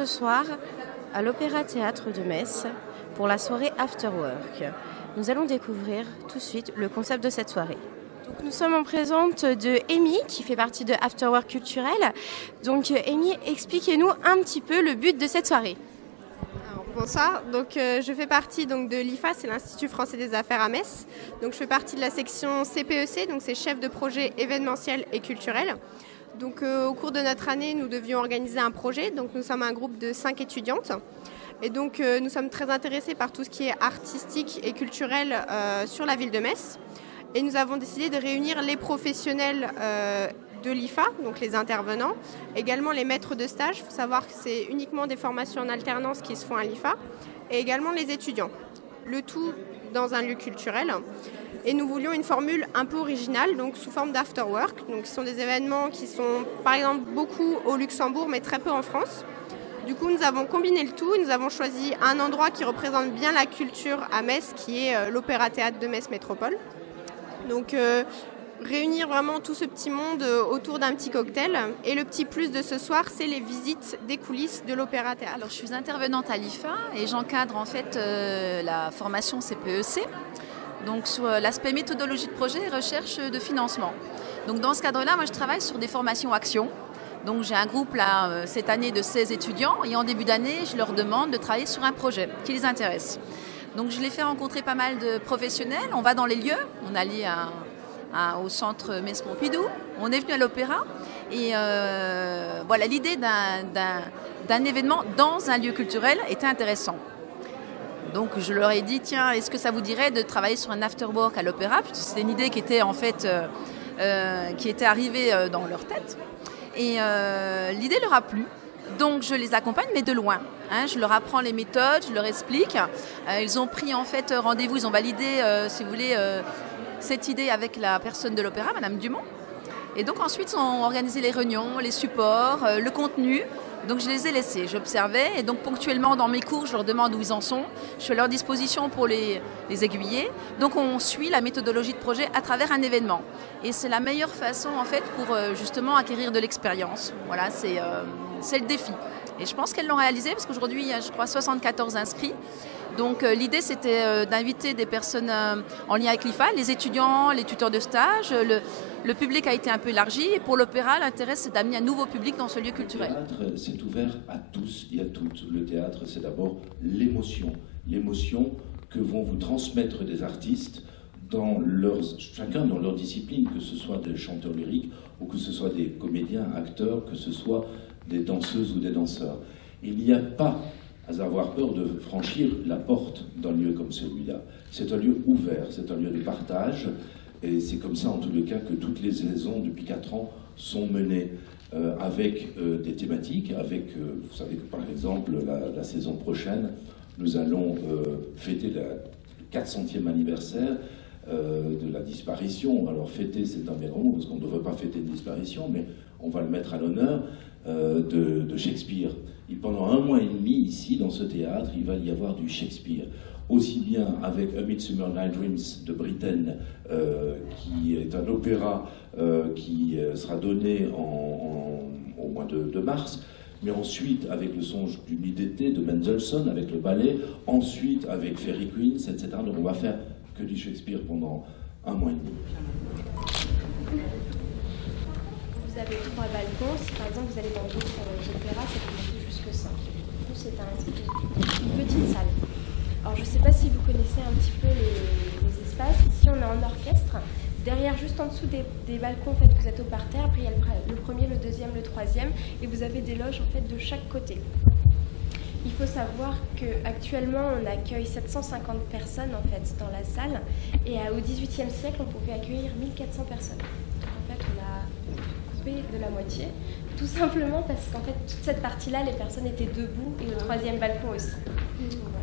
ce soir à l'Opéra Théâtre de Metz pour la soirée After Work. Nous allons découvrir tout de suite le concept de cette soirée. Donc, nous sommes en présence de Amy qui fait partie de After Work culturel. Donc Amy, expliquez-nous un petit peu le but de cette soirée. Bonsoir, je fais partie de l'IFA, c'est l'Institut français des affaires à Metz. Donc je fais partie de la section CPEC, donc c'est chef de projet événementiel et culturel. Donc au cours de notre année, nous devions organiser un projet. Donc nous sommes un groupe de 5 étudiantes. Et donc nous sommes très intéressés par tout ce qui est artistique et culturel sur la ville de Metz. Et nous avons décidé de réunir les professionnels de l'IFA, donc les intervenants, également les maîtres de stage. Il faut savoir que c'est uniquement des formations en alternance qui se font à l'IFA, et également les étudiants. Le tout dans un lieu culturel. Et nous voulions une formule un peu originale, donc sous forme d'after work. Donc ce sont des événements qui sont par exemple beaucoup au Luxembourg, mais très peu en France. Du coup, nous avons combiné le tout. Nous avons choisi un endroit qui représente bien la culture à Metz, qui est l'Opéra Théâtre de Metz Métropole. Donc réunir vraiment tout ce petit monde autour d'un petit cocktail. Et le petit plus de ce soir, c'est les visites des coulisses de l'Opéra Théâtre. Alors, je suis intervenante à l'IFA et j'encadre en fait la formation CPEC, donc sur l'aspect méthodologie de projet et recherche de financement. Donc dans ce cadre-là, moi je travaille sur des formations actions. Donc j'ai un groupe là cette année de 16 étudiants et en début d'année, je leur demande de travailler sur un projet qui les intéresse. Donc je les fais rencontrer pas mal de professionnels, on va dans les lieux, on allait au centre Metz Pompidou, on est venu à l'opéra et voilà, l'idée d'un événement dans un lieu culturel était intéressant. Donc je leur ai dit, tiens, est-ce que ça vous dirait de travailler sur un after work à l'opéra? C'était une idée qui était en fait qui était arrivée dans leur tête et l'idée leur a plu. Donc je les accompagne, mais de loin. Je leur apprends les méthodes, je leur explique. Ils ont pris en fait rendez-vous, ils ont validé, si vous voulez, cette idée avec la personne de l'opéra, Madame Dumont. Et donc ensuite, ils ont organisé les réunions, les supports, le contenu. Donc je les ai laissés, j'observais. Et donc ponctuellement dans mes cours, je leur demande où ils en sont. Je suis à leur disposition pour les aiguiller. Donc on suit la méthodologie de projet à travers un événement. Et c'est la meilleure façon en fait pour justement acquérir de l'expérience. Voilà, c'est le défi. Et je pense qu'elles l'ont réalisé parce qu'aujourd'hui, il y a, je crois, 74 inscrits. Donc l'idée, c'était d'inviter des personnes en lien avec l'IFA, les étudiants, les tuteurs de stage. Le public a été un peu élargi. Et pour l'opéra, l'intérêt, c'est d'amener un nouveau public dans ce lieu culturel. Le théâtre, c'est ouvert à tous et à toutes. Le théâtre, c'est d'abord l'émotion. L'émotion que vont vous transmettre des artistes, chacun dans leur discipline, que ce soit des chanteurs lyriques ou que ce soit des comédiens, acteurs, que ce soit des danseuses ou des danseurs. Il n'y a pas à avoir peur de franchir la porte d'un lieu comme celui-là. C'est un lieu ouvert, c'est un lieu de partage, et c'est comme ça en tous les cas que toutes les saisons depuis 4 ans sont menées avec des thématiques, vous savez que par exemple la saison prochaine, nous allons fêter le 400e anniversaire de la disparition. Alors fêter, c'est un bien grand mot, parce qu'on ne devrait pas fêter une disparition, mais on va le mettre à l'honneur de Shakespeare. Et pendant 1 mois et demi, ici, dans ce théâtre, il va y avoir du Shakespeare. Aussi bien avec A Midsummer Night Dreams de Britten, qui est un opéra qui sera donné au mois de mars, mais ensuite avec le songe du nid d'été de Mendelssohn, avec le ballet, ensuite avec Fairy Queens, etc. Donc on va faire que du Shakespeare pendant 1 mois et demi. Vous avez 3 balcons. Si par exemple vous allez dans d'autres opéras, ça peut monter jusque 5. Nous, c'est une petite salle. Alors je ne sais pas si vous connaissez un petit peu les espaces. Ici on est en orchestre. Derrière, juste en dessous des balcons, en fait, vous êtes au parterre. Après il y a le premier, le deuxième, le troisième. Et vous avez des loges en fait de chaque côté. Il faut savoir qu'actuellement, on accueille 750 personnes en fait, dans la salle. Et au XVIIIe siècle, on pouvait accueillir 1400 personnes. Donc en fait, on a coupé de la moitié. Tout simplement parce qu'en fait, toute cette partie-là, les personnes étaient debout et le troisième balcon aussi. Voilà.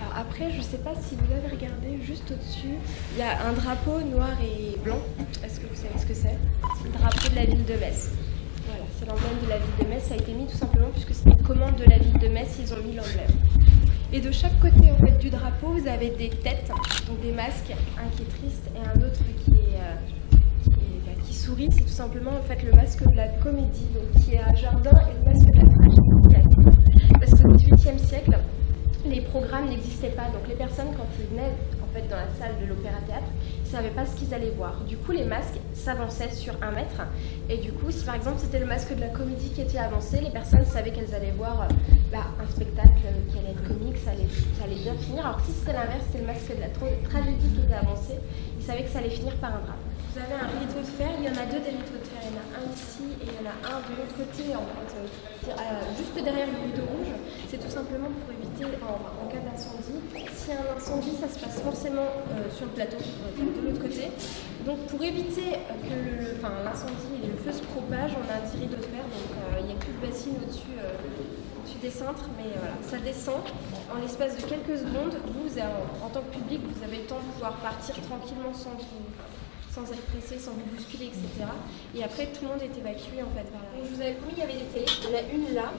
Alors après, je ne sais pas si vous avez regardé juste au-dessus, il y a un drapeau noir et blanc. Est-ce que vous savez ce que c'est? C'est le drapeau de la ville de Metz. Voilà, c'est l'emblème de la ville de Metz. Ça a été mis tout simplement puisque c'est une commande de la ville de Metz, ils ont mis l'emblème. Et de chaque côté en fait, du drapeau, vous avez des têtes, donc des masques, un qui est triste et un autre qui est qui sourit, c'est tout simplement en fait le masque de la comédie, donc qui est à Jardin, et le masque de la tragédie. Parce qu'au XVIIIe siècle, les programmes n'existaient pas, donc les personnes quand ils venaient en fait dans la salle de l'opéra-théâtre, ils ne savaient pas ce qu'ils allaient voir. Du coup, les masques s'avançaient sur 1 mètre, et du coup, si par exemple c'était le masque de la comédie qui était avancé, les personnes savaient qu'elles allaient voir un spectacle qui allait être comique, ça allait bien finir. Alors si c'était l'inverse, c'était le masque de la tragédie qui était avancé, ils savaient que ça allait finir par un drame. Vous avez un rideau de fer, il y en a 2 des rideaux de fer, il y en a un ici et il y en a un de l'autre côté, en fait, juste derrière le rideau rouge. C'est tout simplement pour éviter, en cas d'incendie, si un incendie, ça se passe forcément sur le plateau, de l'autre côté. Donc pour éviter que l'incendie et le feu se propagent, on a un petit rideau de fer, donc il n'y a plus de bassine au-dessus des cintres, mais voilà, ça descend en l'espace de quelques secondes. Vous, en tant que public, vous avez le temps de pouvoir partir tranquillement sans être pressé, sans vous bousculer, etc. Et après, tout le monde est évacué en fait vers là. Je vous avais promis, il y avait des télés. Il y en a une là.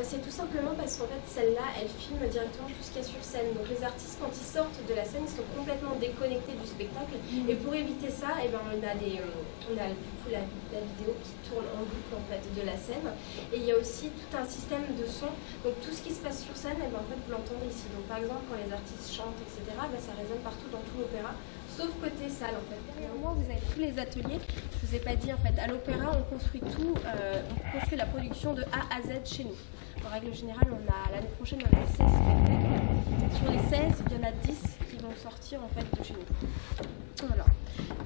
C'est tout simplement parce qu'en fait, celle-là, elle filme directement tout ce qu'il y a sur scène. Donc les artistes, quand ils sortent de la scène, ils sont complètement déconnectés du spectacle. Et pour éviter ça, on a du coup la vidéo qui tourne en boucle en fait de la scène. Et il y a aussi tout un système de son. Donc tout ce qui se passe sur scène, en fait, vous l'entendez ici. Donc par exemple, quand les artistes chantent, etc., ça résonne partout dans tout l'opéra. Sauf côté salle en fait. Derrière moi, vous avez tous les ateliers. Je vous ai pas dit en fait, à l'opéra, on construit tout, on construit la production de A à Z chez nous. En règle générale, l'année prochaine, on a 16 spectacles. Sur les 16, il y en a 10 qui vont sortir en fait de chez nous. Voilà.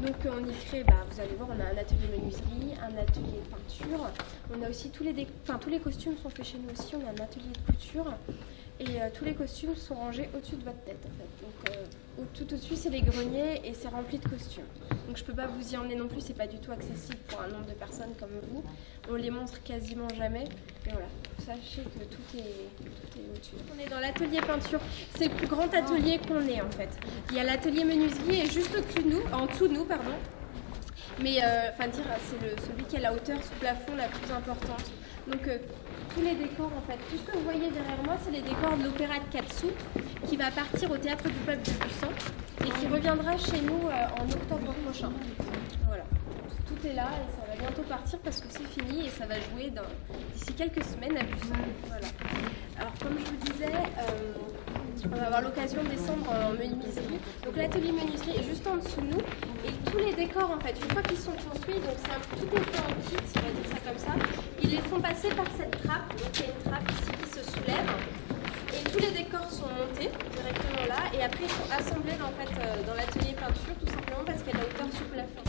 Donc on y crée, vous allez voir, on a un atelier menuiserie, un atelier de peinture. On a aussi tous les costumes sont faits chez nous aussi. On a un atelier de couture. Et tous les costumes sont rangés au-dessus de votre tête en fait. Donc tout au-dessus c'est les greniers et c'est rempli de costumes. Donc je peux pas vous y emmener non plus, c'est pas du tout accessible pour un nombre de personnes comme vous. On les montre quasiment jamais. Et voilà, sachez que tout est au-dessus. On est dans l'atelier peinture. C'est le plus grand atelier qu'on ait en fait. Il y a l'atelier menuiserie et juste en dessous de nous, pardon. Mais c'est celui qui a la hauteur sous plafond la plus importante. Donc tous les décors en fait, tout ce que vous voyez derrière moi, c'est les décors de l'opéra de Katsu qui va partir au Théâtre du Peuple de Busan et qui reviendra chez nous en octobre prochain. Voilà, tout est là et ça va bientôt partir parce que c'est fini et ça va jouer d'ici quelques semaines à Busan. Voilà. Alors comme je vous disais, on va avoir l'occasion de descendre en menuiserie. Donc l'atelier menuiserie est juste en dessous de nous et tous les décors en fait, une fois qu'ils sont construits, donc tout est fait en kit, on va dire ça comme ça, ils les font passer par cette trappe, donc il y a une trappe ici qui se soulève et tous les décors sont montés directement là et après ils sont assemblés en fait, dans l'atelier peinture tout simplement parce qu'il y a de la hauteur sous plafond.